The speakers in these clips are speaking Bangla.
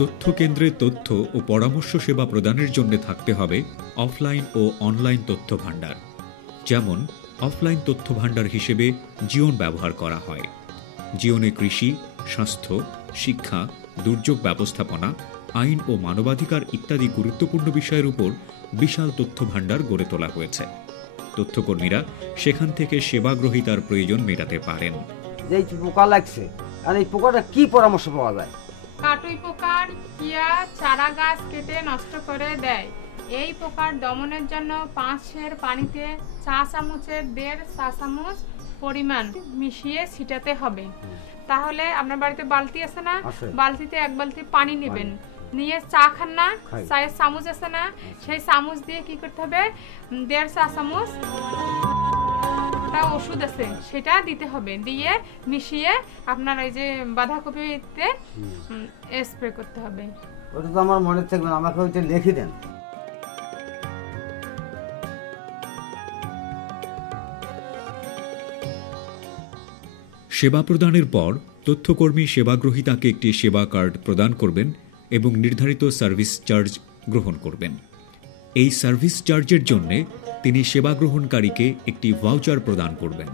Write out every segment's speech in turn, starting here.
তথ্য কেন্দ্রে তথ্য ও পরামর্শ সেবা প্রদানের জন্য থাকতে হবে অফলাইন ও অনলাইন তথ্য ভাণ্ডার। যেমন অফলাইন তথ্য ভাণ্ডার হিসেবে জীবন ব্যবহার করা হয়। জীবনে কৃষি, স্বাস্থ্য, শিক্ষা, দুর্যোগ ব্যবস্থাপনা, আইন ও মানবাধিকার ইত্যাদি গুরুত্বপূর্ণ বিষয়ের উপর বিশাল তথ্য ভাণ্ডার গড়ে তোলা হয়েছে। তথ্যকর্মীরা সেখান থেকে সেবা গ্রহীতার প্রয়োজন মেটাতে পারেন। যে পোকা লাগছে আর এই পোকাটা কি পরামর্শ পাওয়া যায়? কাটুই পোকার কিয়া চারা গাছ কেটে নষ্ট করে দেয়। এই পোকার দমনের জন্য 5 সের পানিতে চা চামচের 1.5 চা চামচ পরিমাণ মিশিয়ে ছিটাতে হবে। তাহলে আপনার বাড়িতে বালতি আছে না, বালতিতে 1 বালতি পানি নেবেন, নিয়ে চা খান না, চায়ের চামচ আছে না, সেই চামচ দিয়ে কি করতে হবে 1.5 চা চামচ ওষুধ আছে সেটা দিতে হবে, দিয়ে মিশিয়ে আপনার এই যে বাঁধাকপিতে স্প্রে করতে হবে। ওটা তো আমার মনে থাকবে, আমাকে ওইটা লিখে দেন। সেবা প্রদানের পর তথ্যকর্মী সেবাগ্রহীতাকে একটি সেবা কার্ড প্রদান করবেন এবং নির্ধারিত সার্ভিস চার্জ গ্রহণ করবেন। এই সার্ভিস চার্জের জন্য তিনি সেবা গ্রহণকারীকে একটি ভাউচার প্রদান করবেন।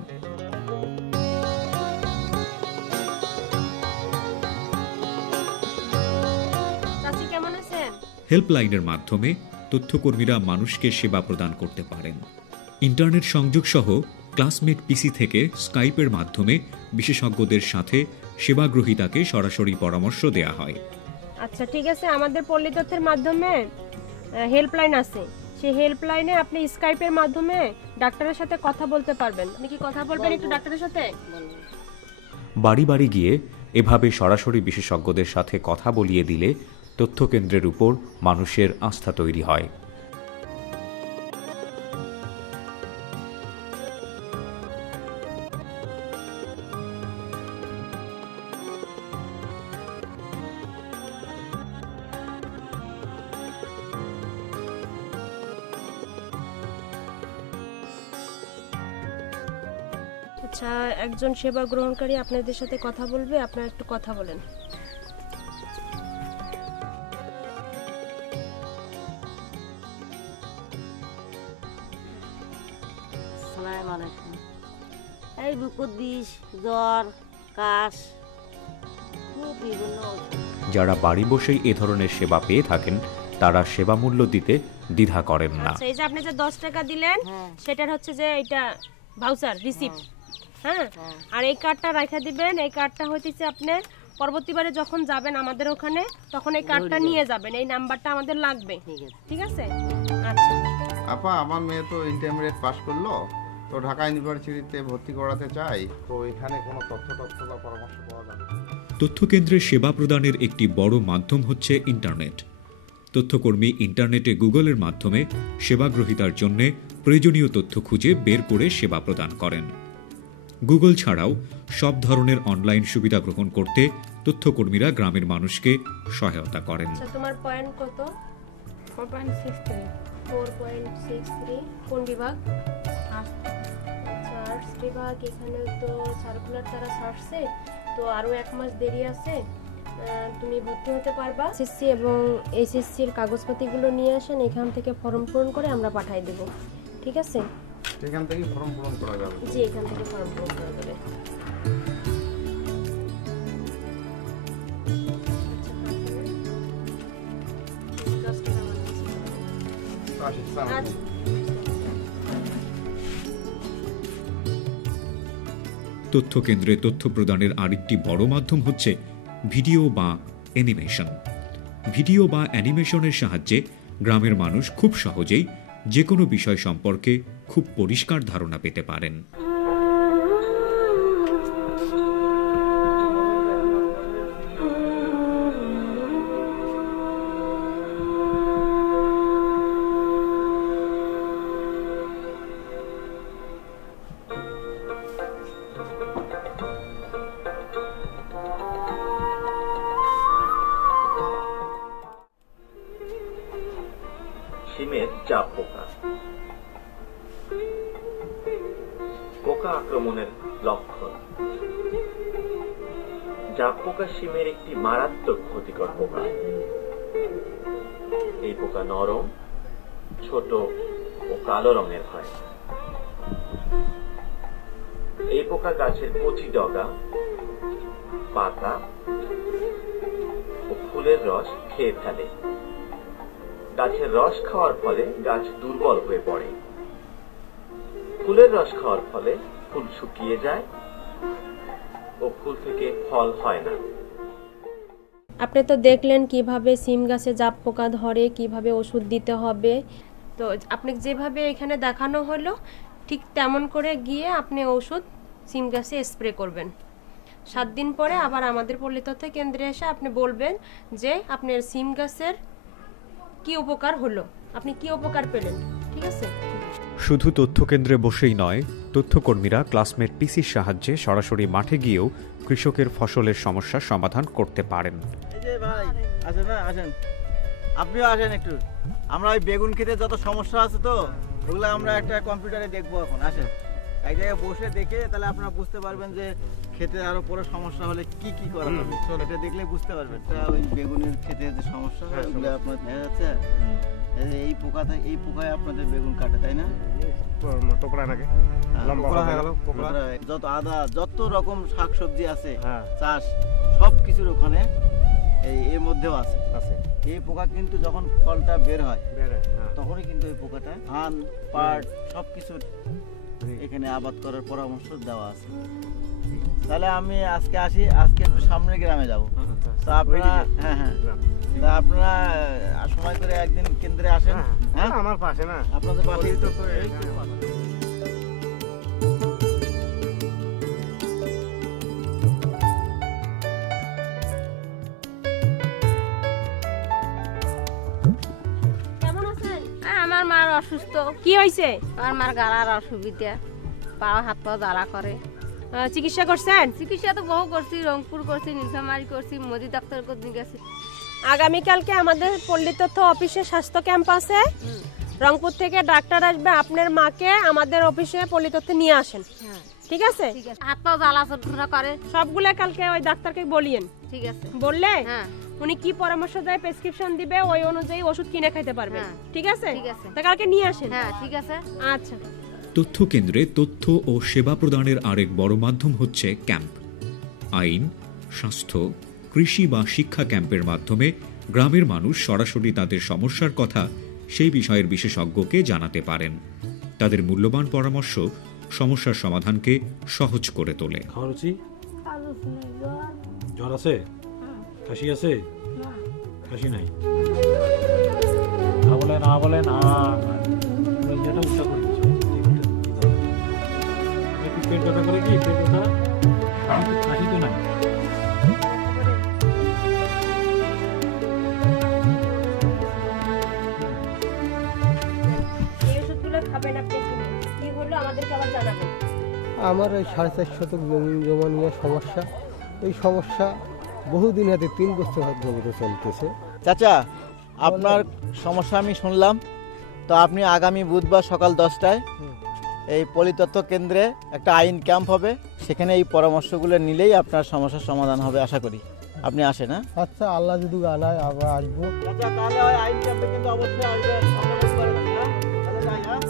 হেল্পলাইনের মাধ্যমে তথ্যকর্মীরা মানুষকে সেবা প্রদান করতে পারেন। ইন্টারনেট সংযোগ সহ ক্লাসমেট পিসি থেকে স্কাইপের মাধ্যমে বিশেষজ্ঞদের সাথে সেবাগ্রহীতাকে সরাসরি পরামর্শ দেয়া হয়। আচ্ছা ঠিক আছে, আমাদের পল্লী তথ্যের মাধ্যমে হেল্পলাইন আছে, সেই হেল্পলাইনে আপনি স্কাইপের মাধ্যমে ডাক্তারের সাথে কথা বলতে পারবেন। আপনি কি কথা বলবেন একটু ডাক্তারের সাথে? বাড়ি বাড়ি গিয়ে এভাবে সরাসরি বিশেষজ্ঞদের সাথে কথা বলিয়ে দিলে তথ্য কেন্দ্রের উপর মানুষের আস্থা তৈরি হয়। আচ্ছা, একজন সেবা গ্রহণকারী আপনাদের সাথে কথা বলবে, আপনারা একটু কথা বলেন। এই বুকুর বিষ, জ্বর, কাশ, খুব বিভিন্ন। যারা বাড়ি বসেই এ ধরনের সেবা পেয়ে থাকেন তারা সেবা মূল্য দিতে দ্বিধা করেন না। আচ্ছা, এই যে আপনি যে 10 টাকা দিলেন সেটার হচ্ছে যে এটা ভাউচার রিসিপ্ট, হ্যাঁ, আর এই কার্ডটা রাখা দিবেন। এই কার্ডটা হইতেছে আপনার পরবর্তীবারে যখন যাবেন আমাদের ওখানে তখন এই কার্ডটা নিয়ে যাবেন, এই নাম্বারটা আমাদের লাগবে। ঠিক আছে? আচ্ছা আপা, আমার মেয়ে তো ইন্টারমিডিয়েট পাস করলো, তো ঢাকা ইউনিভার্সিটিতে ভর্তি করাতে চাই, তো এখানে কোনো তথ্য বা পরামর্শ পাওয়া যাবে? তথ্য কেন্দ্রের সেবা প্রদানের একটি বড় মাধ্যম হচ্ছে ইন্টারনেট। তথ্যকর্মী ইন্টারনেটে গুগলের মাধ্যমে সেবাগ্রহীতার জন্য প্রয়োজনীয় তথ্য খুঁজে বের করে সেবা প্রদান করেন। গুগল ছাড়াও সব ধরনের অনলাইন সুবিধা গ্রহণ করতে তথ্যকর্মীরা গ্রামের মানুষকে সহায়তা করেন। আচ্ছা, তোমার পয়েন্ট কত? 4.63 কোন বিভাগ? আর্টস বিভাগ। এখানে তো সার্কুলার তারা ছাড়ছে, তো আরো 1 মাস দেরি আছে, তুমি ভর্তি হতে পারবা। এসএসসি এবং এইচএসসির কাগজপত্রগুলো নিয়ে আসেন, এখান থেকে ফর্ম পূরণ করে আমরা পাঠিয়ে দেব। ঠিক আছে? এখান থেকে ফর্ম পূরণ করা যাবে? জি, এখান থেকে ফর্ম পূরণ করা যাবে। তথ্য কেন্দ্রে তথ্য প্রদানের আরেকটি বড় মাধ্যম হচ্ছে ভিডিও বা অ্যানিমেশন। ভিডিও বা অ্যানিমেশনের সাহায্যে গ্রামের মানুষ খুব সহজেই যে কোনো বিষয় সম্পর্কে খুব পরিষ্কার ধারণা পেতে পারেন। শিমের চাপ পোকা। পোকা আক্রমণের লক্ষণ: জাপ পোকা শিমের একটি মারাত্মক ক্ষতিকর পোকা। এই পোকা নরম, ছোট ও কালো রঙের হয়। এই পোকা গাছের কচি ডগা, পাতা ও ফুলের রস খেয়ে ফেলে। গাছের রস খাওয়ার ফলে গাছ দুর্বল হয়ে পড়ে। ফুলের রস খাওয়ার ফলে ফুল শুকিয়ে যায় ও ফুল থেকে ফল হয় না। আপনি তো দেখলেন কিভাবে সিম গাছে জাপ পোকা ধরে, কিভাবে ওষুধ দিতে হবে। তো আপনি যেভাবে এখানে দেখানো হলো ঠিক তেমন করে গিয়ে আপনি ওষুধ সিম গাছে স্প্রে করবেন। 7 দিন পরে আবার আমাদের পল্লী তথ্য কেন্দ্রে এসে আপনি বলবেন যে আপনার সিম গাছের কি উপকার হলো, আপনি কি উপকার পেলেন। ঠিক আছে? শুধু তথ্যকেন্দ্রে বসেই নয়, তথ্যকর্মীরা ক্লাসমেট পিসির সাহায্যে সরাসরি মাঠে গিয়েও কৃষকের ফসলের সমস্যার সমাধান করতে পারেন। এই যে ভাই আসেন না, আসেন, আপনিও আসেন একটু। আমরা ওই বেগুন খেতে যত সমস্যা আছে তো ওগুলো আমরা একটা কম্পিউটারে দেখবো এখন। আসেন এক জায়গায় বসে দেখে তাহলে আপনারা বুঝতে পারবেন যে খেতে আরো পরে সমস্যা হলে কি কি করা হবে। এটা দেখলে বুঝতে পারবেন। ওই বেগুনের খেতে যে সমস্যা হয় ওগুলো আপনার দেখা যাচ্ছে এই পোকায় আপনাদের বেগুন কাটে, তাই না? যত আদা, যত রকম শাকসবজি আছে চাষ সব কিছুর ওখানে এর মধ্যেও আছে। এই পোকা কিন্তু যখন ফলটা বের হয় তখনই কিন্তু এই পোকাটা ধান, পাট সবকিছু এখানে আবাদ করার পরামর্শ দেওয়া আছে। তাহলে আমি আজকে আসি, আজকে একটু সামনের গ্রামে যাবো। তো আপনারা তা আপনারা সময় করে একদিন কেন্দ্রে আসেন। হ্যাঁ, আমার পাশে না, আপনাদের পাশেই তো। কেমন আছেন? আমার মার অসুস্থ। কি হয়েছে? আমার মার গালার অসুবিধা, পা হাত পা জ্বালা করে। চিকিৎসা করছেন? চিকিৎসা তো বহু করছি, রংপুর করছি, নীলফামারী করছি, মোদি ডাক্তার নিয়ে গেছি। আগামীকালকে আমাদের পল্লী তথ্য অফিসে স্বাস্থ্য ক্যাম্প আছে। রংপুর থেকে ডাক্তার আসবে, আপনার মাকে আমাদের অফিসে পল্লী তথ্যে নিয়ে আসেন। ঠিক আছে? হাত পা জ্বালা চোটফোটা করে সবগুলা কালকে ওই ডাক্তারকে বলিয়েন। ঠিক আছে? বললে হ্যাঁ, উনি কি পরামর্শ দেয়, প্রেসক্রিপশন দিবে, ওই অনুযায়ী ওষুধ কিনে খাইতে পারবেন। হ্যাঁ। ঠিক আছে? ঠিক আছে। তা কালকে নিয়ে আসেন। হ্যাঁ, ঠিক আছে। আচ্ছা। তথ্যকেন্দ্রে তথ্য ও সেবা প্রদানের আরেক বড় মাধ্যম হচ্ছে ক্যাম্প। আইন, স্বাস্থ্য, কৃষি বা শিক্ষা ক্যাম্পের মাধ্যমে গ্রামের মানুষ সরাসরি তাদের সমস্যার কথা সেই বিষয়ের বিশেষজ্ঞকে জানাতে পারেন। তাদের মূল্যবান পরামর্শ সমস্যার সমাধানকে সহজ করে তোলে। জ্বর আছে? কাশি আছে? কাশি নাই? না বলে না যেটা উচ্চা করি পেট ব্যথা করে কি পেট ব্যথা, কাশি তো নাই। এই ওষুধগুলো খাবেন আপনি, কি হলো আমাদেরকে আবার জানাবেন। আমার ওই 4.5 শতক জমি জমা নিয়ে সমস্যা। এই সমস্যা বহুদিন হাতে 3 বছর ধরে চলতেছে। চাচা, আপনার সমস্যা আমি শুনলাম। তো আপনি আগামী বুধবার সকাল 10টায় এই পল্লীতত্ত্ব কেন্দ্রে একটা আইন ক্যাম্প হবে, সেখানে এই পরামর্শগুলো নিলেই আপনার সমস্যার সমাধান হবে আশা করি। আপনি আসেন। হ্যাঁ, আচ্ছা, আল্লাহ যদি আনায় আবার আসবো। চাচা তাহলে ওই আইন ক্যাম্পে কিন্তু অবশ্যই আসবেন। সামনে বুধবার, হ্যাঁ? তাহলে যাই। হ্যাঁ,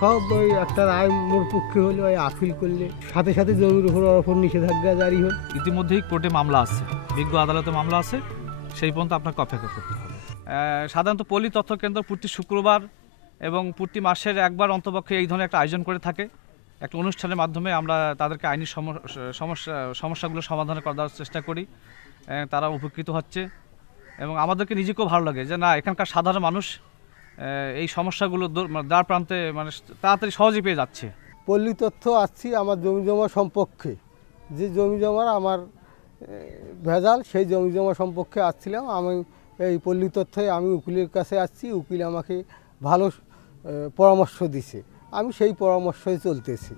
সব ওই একটা রায় মোর পক্ষে হলে ওই আপিল করলে সাথে সাথে জমির উপর নিষেধাজ্ঞা জারি হল। ইতিমধ্যেই কোর্টে মামলা আছে, বিজ্ঞ আদালতে মামলা আছে, সেই পর্যন্ত আপনাকে অপেক্ষা করতে হবে। সাধারণত পল্লী তথ্য কেন্দ্র প্রতি শুক্রবার এবং প্রতি মাসের একবার অন্তপক্ষে এই ধরনের একটা আয়োজন করে থাকে। একটা অনুষ্ঠানের মাধ্যমে আমরা তাদেরকে আইনি সমস্যাগুলো সমাধান করার চেষ্টা করি। তারা উপকৃত হচ্ছে এবং আমাদেরকে নিজেকেও ভালো লাগে যে না, এখানকার সাধারণ মানুষ এই সমস্যাগুলো দ্বার প্রান্তে মানে তাড়াতাড়ি সহজে পেয়ে যাচ্ছে। পল্লী তথ্য আসছি আমার জমি জমা সম্পর্কে, যে জমি জমার আমার ভেজাল সেই জমি জমা সম্পর্কে আসছিলাম। আমি এই পল্লী তথ্যে আমি উকিলের কাছে আসছি, উকিল আমাকে ভালো পরামর্শ দিছে, আমি সেই পরামর্শই চলতেছি।